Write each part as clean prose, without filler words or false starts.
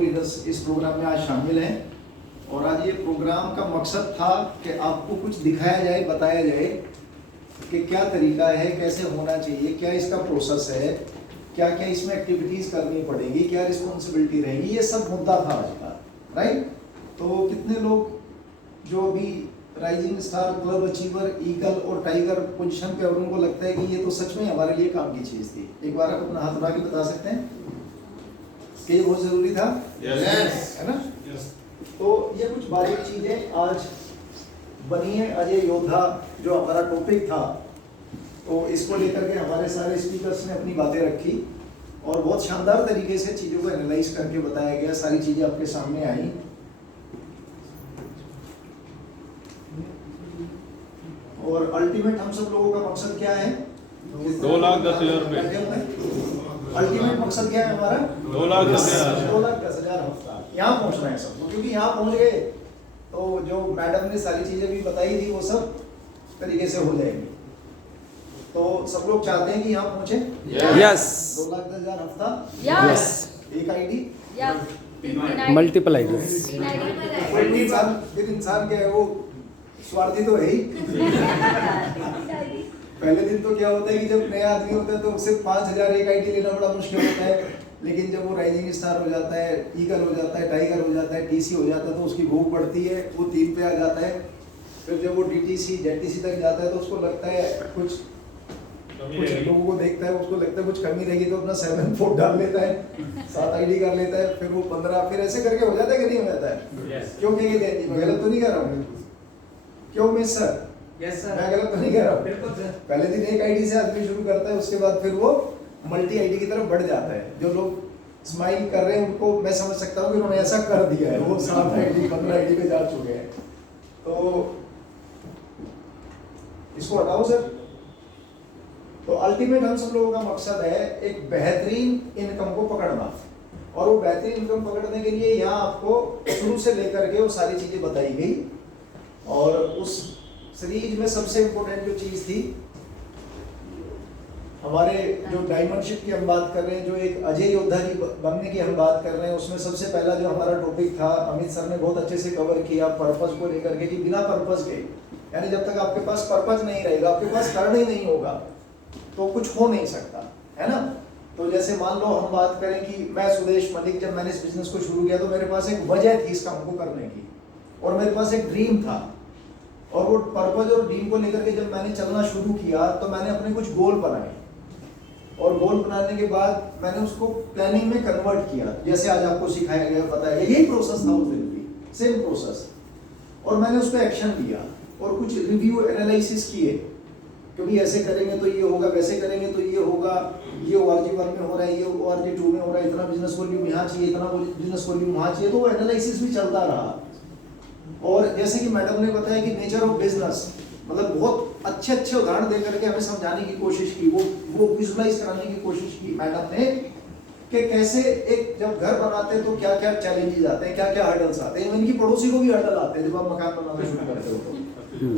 Leaders इस programme में आज शामिल हैं। और आज ये प्रोग्राम का मकसद था कि आपको कुछ दिखाया जाए, बताया जाए कि क्या तरीका है, कैसे होना चाहिए, क्या इसका प्रोसेस है, क्या क्या इसमें एक्टिविटीज़ करनी पड़ेगी, क्या रिस्पॉन्सिबिलिटी रहेगी, ये सब मुद्दा था आज का, राइट। तो कितने लोग जो अभी rising star, club achiever, eagle और टाइगर पोजीशन पे, और उनको लगता है कि ये तो सच में हमारे लिए काम की चीज़ थी? एक बार आप अपना हाथ उठा के बता सकते हैं कि ये बहुत ज़रूरी था? यस। है ना? तो ये कुछ बारीक चीज़ें आज बनी है। अजय योद्धा जो हमारा टॉपिक था, तो इसको लेकर के हमारे सारे स्पीकर्स ने अपनी बातें रखी और बहुत शानदार तरीके से चीज़ों को एनालाइज करके बताया गया। सारी चीज़ें आपके सामने आई। और अल्टीमेट हम सब लोगों का मकसद क्या है? 2,10,000 रुपए। अल्टीमेट मकसद क्या है हमारा? 2,10,000। 2,10,000 हफ्ता। यहाँ पहुँचना है सब, क्योंकि यहाँ पहुँच गए तो जो मैडम ने सारी चीजें भी बताई थी वो सब तरीके से हो जाएंगी। तो सब लोग चाहते हैं कि यहाँ पहुँचे? यस। 2,10,000 हफ्ता। यस। एक आईडी, मल्टीपल आईडी। फिर इंसान क्या है, वो स्वार्थी तो है ही। पहले दिन तो क्या होता है कि जब नया आदमी होता है तो सिर्फ 5,000 एक आईडी लेना बड़ा मुश्किल होता है। लेकिन जब वो राइजिंग स्टार हो जाता है, ईगल हो जाता है, टाइगर हो जाता है, टीसी हो जाता है, तो उसकी भूख बढ़ती है, वो 3 पे आ जाता है। फिर जब वो डीटीसी, जेटीसी तक जाता है तो उसको लगता है कुछ लोगों को देखता है, उसको लगता है कुछ कमी रहेगी तो अपना 7 फोट डाल लेता है, 7 आईडी कर लेता है, फिर वो 15, फिर ऐसे करके हो जाता है कि नहीं हो जाता है? क्यों कहेंगे? मैं गलत तो नहीं कर रहा हूँ? क्यों मिस सर? Yes sir. मैं गलत तो नहीं कर रहा हूँ? बिल्कुल सर। पहले दिन एक आईडी से आदमी शुरू करता है, उसके बाद फिर वो मल्टी आईडी की तरफ बढ़ जाता है। जो लोग स्माइल कर रहे हैं उनको मैं समझ सकता हूँ कि उन्होंने ऐसा कर दिया है, वो 7 आईडी 15 आईडी पे जा चुके हैं। तो इसको हटाओ सर। तो अल्टीमेट हम सब लोगों का मकसद है एक बेहतरीन इनकम को पकड़ना, और वो बेहतरीन इनकम पकड़ने के लिए यहाँ आपको शुरू से लेकर के वो सारी चीजें बताई गई। और उस सीरीज में सबसे इम्पोर्टेंट जो चीज थी, हमारे जो डायमंडशिप की हम बात कर रहे हैं, जो एक अजय योद्धा की बनने की हम बात कर रहे हैं, उसमें सबसे पहला जो हमारा टॉपिक था, अमित सर ने बहुत अच्छे से कवर किया पर्पस को लेकर के, कि बिना पर्पस के, यानी जब तक आपके पास पर्पस नहीं रहेगा, आपके पास कारण ही नहीं होगा, तो कुछ हो नहीं सकता, है ना? तो जैसे मान लो हम बात करें कि मैं सुदेश मलिक, जब मैंने इस बिजनेस को शुरू किया तो मेरे पास एक वजह थी इस काम को करने की, और मेरे पास एक ड्रीम था। और वो पर्पस और ड्रीम को लेकर के जब मैंने चलना शुरू किया तो मैंने अपने कुछ गोल बनाए, और गोल बनाने के बाद मैंने उसको प्लानिंग में कन्वर्ट किया, जैसे आज आपको सिखाया गया, बताया गया, यही प्रोसेस था उस दिन भी, सेम प्रोसेस। और मैंने उस पर एक्शन लिया और कुछ रिव्यू एनालिसिस किए, क्योंकि ऐसे करेंगे तो ये होगा, वैसे करेंगे तो ये होगा, ये ORG 1 में हो रहा है, ये ORG 2 में हो रहा है, इतना बिजनेस वॉल्यूम यहाँ चाहिए, इतना बिजनेस वॉल्यूम वहाँ चाहिए, तो वो एनालिसिस भी चलता रहा। और जैसे कि मैडम ने बताया कि नेचर ऑफ बिजनेस, मतलब बहुत अच्छे अच्छे उदाहरण दे करके हमें समझाने की कोशिश की, वो विजुलाइज कराने की कोशिश की मैडम ने, कि कैसे एक जब घर बनाते हैं तो क्या क्या चैलेंजेस आते हैं, क्या क्या हर्डल्स आते हैं। इनकी पड़ोसी को भी हर्डल आते हैं जब आप मकान बनाना शुरू करते हो तो,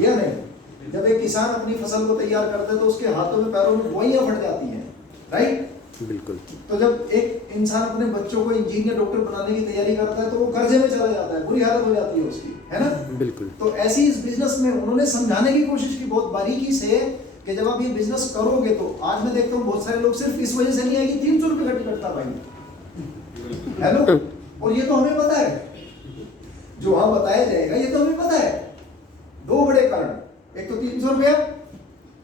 या नहीं? जब एक किसान अपनी फसल को तैयार करता है तो उसके हाथों में, पैरों में गोइयां फट जाती हैं, राइट? बिल्कुल। तो जब एक इंसान अपने बच्चों को इंजीनियर, डॉक्टर बनाने की तैयारी करता है तो वो कर्जे में चला जाता है, बुरी हालत हो जाती है उसकी, है ना? बिल्कुल। तो ऐसी इस बिजनेस में उन्होंने समझाने की कोशिश की बहुत बारीकी से, कि जब आप ये बिजनेस करोगे तो, आज मैं देखता हूँ बहुत सारे लोग सिर्फ इस वजह से नहीं आए कि 300 रुपए का टिकट था भाई, हेलो, और ये तो हमें पता है, जो वहां बताया जाएगा ये तो हमें पता है। 2 बड़े कारण, एक तो 300 रुपया,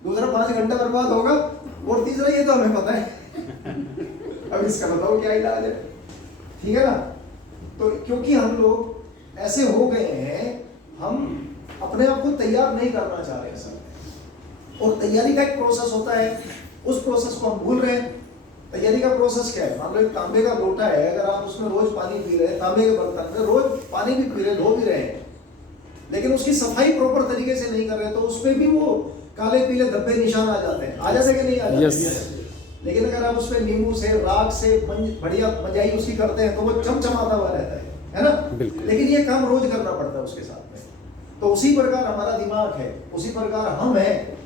दूसरा 5 घंटा बर्बाद होगा, और तीसरा ये तो हमें पता है। अब इसका बताओ क्या इलाज है? ठीक है ना? तो क्योंकि हम लोग ऐसे हो गए हैं, हम अपने आप को तैयार नहीं करना चाह रहे हैं सर, और तैयारी का एक प्रोसेस होता है, उस प्रोसेस को हम भूल रहे हैं। तैयारी का प्रोसेस क्या है? मान लो एक तांबे का लोटा है, अगर आप उसमें रोज पानी पी रहे हैं, तांबे के बर्तन में रोज पानी भी पी रहे, धो भी रहे हैं, लेकिन उसकी सफाई प्रॉपर तरीके से नहीं कर रहे, तो उस पर भी वो काले पीले धब्बे निशान आ जाते हैं, आ जाते कि नहीं आ जाते? लेकिन अगर आप उसमें नींबू से, राख से बढ़िया मजाई उसकी करते हैं तो वो चमचमाता हुआ रहता है ना? लेकिन ये काम रोज करना पड़ता है उसके साथ में। तो उसी प्रकार हमारा दिमाग है, उसी प्रकार हम हैं,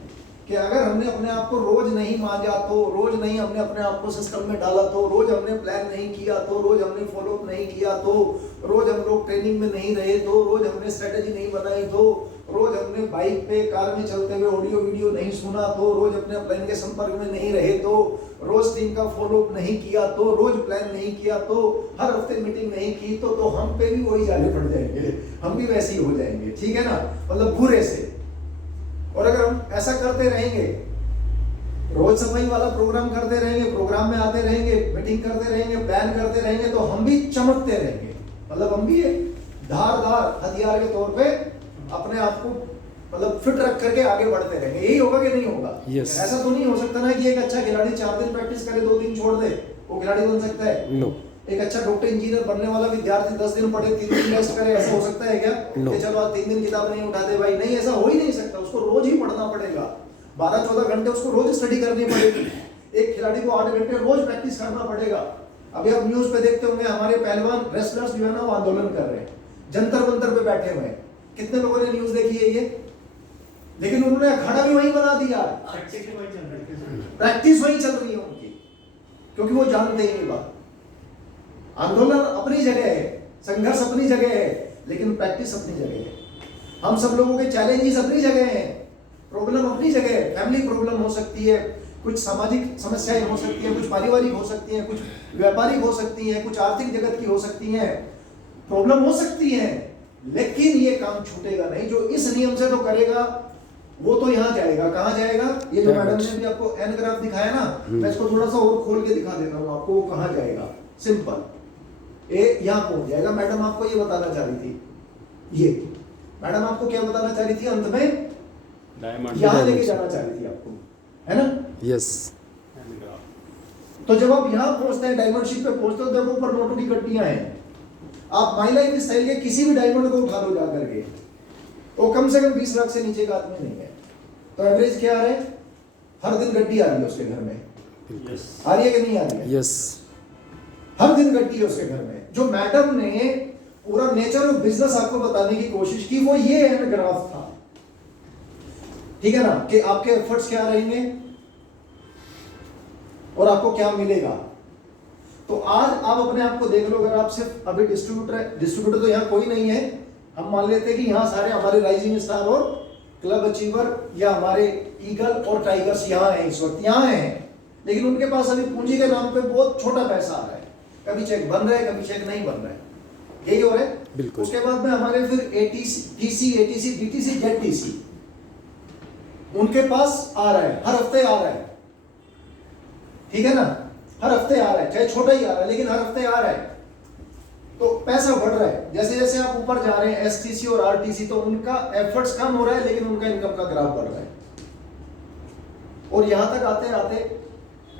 कि अगर हमने अपने आप को रोज नहीं मांजा तो, रोज नहीं हमने अपने आप को सिस्टम में डाला तो, रोज हमने प्लान नहीं किया तो, रोज हमने फॉलो अप नहीं किया तो, रोज हम लोग ट्रेनिंग में नहीं रहे तो, रोज हमने स्ट्रेटेजी नहीं बनाई तो, रोज हमने बाइक पे कार में चलते हुए ऑडियो वीडियो नहीं सुना तो, रोज अपने प्लान के संपर्क में नहीं रहे तो, रोज टीम का फॉलो अप नहीं किया तो, रोज प्लान नहीं किया तो, हर हफ्ते मीटिंग नहीं की तो हम पे भी वही जाले पड़ जाएंगे, हम भी वैसे ही हो जाएंगे, ठीक है ना, मतलब बुरे से। और अगर हम ऐसा करते रहेंगे, रोज सफाई वाला प्रोग्राम करते रहेंगे, प्रोग्राम में आते रहेंगे, मीटिंग करते रहेंगे, प्लान करते रहेंगे, तो हम भी चमकते रहेंगे, मतलब हम भी एक धारदार हथियार के तौर पे अपने आप को मतलब फिट रख करके आगे बढ़ते रहेंगे। यही होगा कि नहीं होगा? Yes. ऐसा तो नहीं हो सकता ना कि एक अच्छा खिलाड़ी 4 दिन प्रैक्टिस करे 2 दिन छोड़ दे, वो खिलाड़ी बन सकता है? नो। एक अच्छा डॉक्टर इंजीनियर बनने वाला विद्यार्थी 10 दिन पढ़े 3 दिन रेस्ट करे, ऐसा हो सकता है क्या? No. कि चलो आज 3 दिन किताब नहीं उठाते भाई, नहीं, ऐसा हो ही नहीं सकता। उसको रोज ही पढ़ना पड़ेगा, 12-14 घंटे उसको रोज स्टडी करनी पड़ेगी। एक खिलाड़ी को 8 घंटे रोज प्रैक्टिस करना पड़ेगा। अभी आप न्यूज पे देखते होंगे हमारे पहलवान रेसलर्स जो है ना वो आंदोलन कर रहे हैं, जंतर मंतर पे बैठे हुए हैं। कितने लोगों ने न्यूज देखी है ये? लेकिन उन्होंने अखाड़ा भी वहीं बना दिया, प्रैक्टिस वहीं चल रही है उनकी, क्योंकि वो जानते ही नहीं बात। आंदोलन अपनी जगह है, संघर्ष अपनी जगह है, लेकिन प्रैक्टिस अपनी जगह है। हम सब लोगों के चैलेंजेस अपनी जगह हैं, प्रॉब्लम अपनी जगह है। फैमिली प्रॉब्लम हो सकती है, कुछ सामाजिक समस्याएं हो सकती हैं, कुछ पारिवारिक हो सकती हैं, कुछ व्यापारिक हो सकती हैं, कुछ आर्थिक जगत की हो सकती हैं, प्रॉब्लम हो सकती है, लेकिन ये काम छूटेगा नहीं। जो इस नियम से तो करेगा वो तो यहाँ जाएगा। कहाँ जाएगा? ये जो मैडम ने भी आपको एन ग्राफ दिखाया ना, मैं इसको थोड़ा सा और खोल के दिखा देता हूँ आपको, वो कहाँ जाएगा। सिंपल, ए यहाँ पहुंच जाएगा। मैडम आपको ये बताना चाह रही थी, ये मैडम आपको क्या बताना चाह रही थी अंत में? डायमंड यहाँ लेके जाना चाह रही थी आपको, है ना? यस। तो जब आप यहाँ पहुंचते हैं, डायमंड शिप पे पहुंचते हो, देखो ऊपर नोटों की कट्टियां हैं। आप माई लाइफ स्टाइल के किसी भी डायमंड को उठा लो जा करके, वो कम से कम 20 लाख से नीचे का आदमी नहीं है। तो एवरेज क्या आ रहा है? हर दिन गड्डी आ रही है उसके घर में, आ रही है कि नहीं आ रही है? यस। हर दिन गड्डी है उसके घर में। जो मैडम ने पूरा नेचर ऑफ बिजनेस आपको बताने की कोशिश की, वो ये एंड ग्राफ था, ठीक है ना, कि आपके एफर्ट्स क्या रहेंगे और आपको क्या मिलेगा। तो आज आप अपने आप को देख लो, अगर आप सिर्फ अभी डिस्ट्रीब्यूटर तो यहाँ कोई नहीं है, हम मान लेते हैं कि यहाँ सारे हमारे राइजिंग स्टार और क्लब अचीवर या हमारे ईगल और टाइगर्स यहाँ हैं, इस वक्त यहाँ हैं, लेकिन उनके पास अभी पूंजी के नाम पे बहुत छोटा पैसा आ रहा है। कभी चेक बन रहा है, कभी चेक नहीं बन रहा है, यही हो रहा है। बिल्कुल। उसके बाद में हमारे फिर टीसी, एटीसी, डीटीसी, जेडटीसी उनके पास आ रहा है, हर हफ्ते आ रहा है, ठीक है ना, हर हफ्ते आ रहा है, चाहे छोटा ही आ रहा है, लेकिन हर हफ्ते आ रहा है। तो पैसा बढ़ रहा है, जैसे जैसे आप ऊपर जा रहे हैं एसटीसी और आरटीसी, तो उनका एफर्ट्स कम हो रहा है, लेकिन उनका इनकम का ग्राफ बढ़ रहा है। और यहां तक आते आते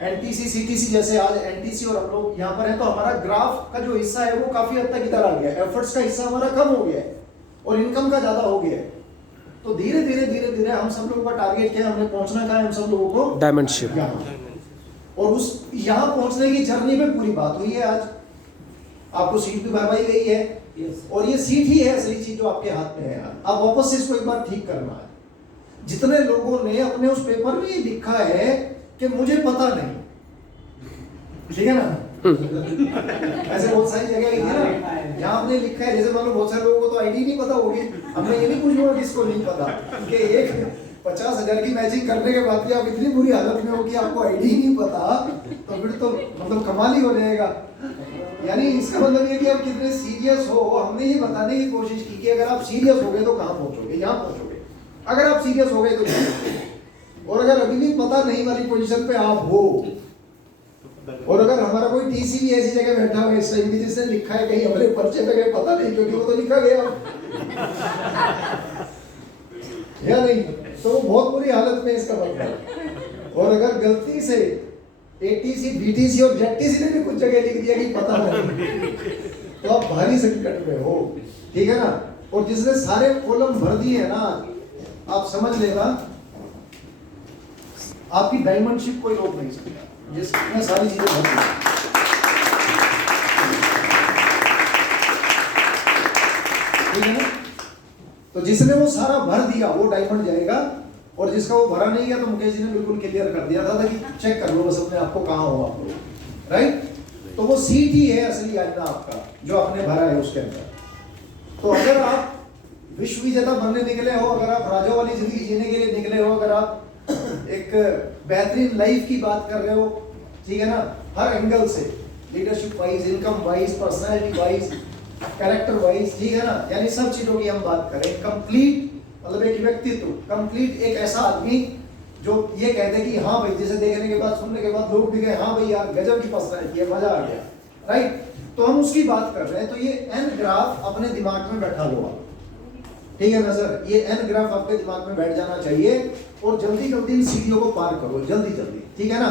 एनटीसी, सीटीसी, जैसे आज एनटीसी और हम लोग यहाँ पर हैं, तो हमारा ग्राफ का जो हिस्सा है वो काफी हद तक इधर आ गया है, एफर्ट्स का हिस्सा हमारा कम हो गया है और इनकम का ज्यादा हो गया है। तो धीरे धीरे हम सब लोगों का टारगेट क्या है? हमने पहुंचना कहाँ है? हम सब लोगों को डायमंड शिप। और उस यहाँ पहुंचने की जर्नी में पूरी बात हुई है। आज आपको सीट भी भरवाई गई है, और ये सीट ही है असली चीज जो आपके हाथ में है। आप वापस से इसको एक बार ठीक करना है। जितने लोगों ने अपने उस पेपर में लिखा है कि मुझे पता नहीं, ठीक है ना, ऐसे बहुत सारी जगह लिखी है ना, यहाँ आपने लिखा है, जैसे मान लो बहुत सारे लोगों को तो आईडी नहीं पता होगी, हमने ये नहीं पूछूंगा किसको नहीं पता कि एक 50,000 की मैचिंग करने के बाद भी आप इतनी बुरी हालत में हो कि आपको आईडी ही नहीं पता, तो फिर तो मतलब कमाल ही हो जाएगा। यानी इसका मतलब ये कि आप कितने सीरियस हो। हमने ये बताने की कोशिश की कि अगर आप सीरियस हो गए तो कहाँ पहुंचोगे? यहाँ पहुंचोगे। अगर आप सीरियस हो गए तो यहाँ पहुंचोगे। और अगर अभी भी पता नहीं वाली पोजीशन पे आप हो, और अगर हमारा कोई टीसी भी ऐसी जगह बैठा हुआ है इस टाइम की जिसने लिखा है कहीं हमारे पर्चे पे गए, पता नहीं, क्योंकि वो तो लिखा गया या नहीं, तो वो बहुत बुरी हालत में इसका मतलब। और अगर गलती से एटीसी, बीटीसी और जेडटीसी ने भी कुछ जगह लिख दिया कि पता नहीं, तो आप भारी संकट में हो, ठीक है ना। और जिसने सारे कॉलम भर दिए है ना, आप समझ लेना आपकी डायमंड शिप कोई रोक नहीं सकता, जिसने सारी चीजें भर दी। ठीक है ना। तो जिसने वो सारा भर दिया वो डायमंड जाएगा, और जिसका वो भरा नहीं गया तो मुकेश जी ने बिल्कुल क्लियर कर दिया था कि चेक कर लो बस अपने आप को कहाँ हो आप लोग, राइट। तो वो सीट ही है असली आईना आपका जो आपने भरा है उसके अंदर। तो अगर आप विश्व विजेता बनने निकले हो, अगर आप राजा वाली जिंदगी जीने के लिए निकले हो, अगर आप एक बेहतरीन लाइफ की बात कर रहे हो, ठीक है ना, हर एंगल से, leadership wise, income wise, personality wise, character wise, ठीक है ना, यानी सब चीजों की हम बात करें, कंप्लीट मतलब एक व्यक्तित्व, कंप्लीट एक ऐसा आदमी जो ये कहते कि हाँ भाई, जैसे देखने के बाद, सुनने के बाद लोग भी गए हाँ भाई यार गजब की पर्सनैलिटी है, मजा आ गया, राइट। तो हम उसकी बात कर रहे हैं। तो ये एन ग्राफ अपने दिमाग में बैठा लो आप, ठीक है ना सर, ये एन ग्राफ आपके दिमाग में बैठ जाना चाहिए और जल्दी जल्दी इन सीढ़ियों को पार करो, जल्दी जल्दी, ठीक है ना।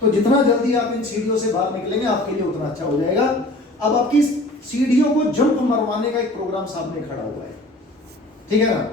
तो जितना जल्दी आप इन सीढ़ियों से बाहर निकलेंगे आपके लिए उतना अच्छा हो जाएगा। अब आपकी सीढ़ियों को जंप मरवाने का एक प्रोग्राम सामने खड़ा हुआ है, ठीक है ना।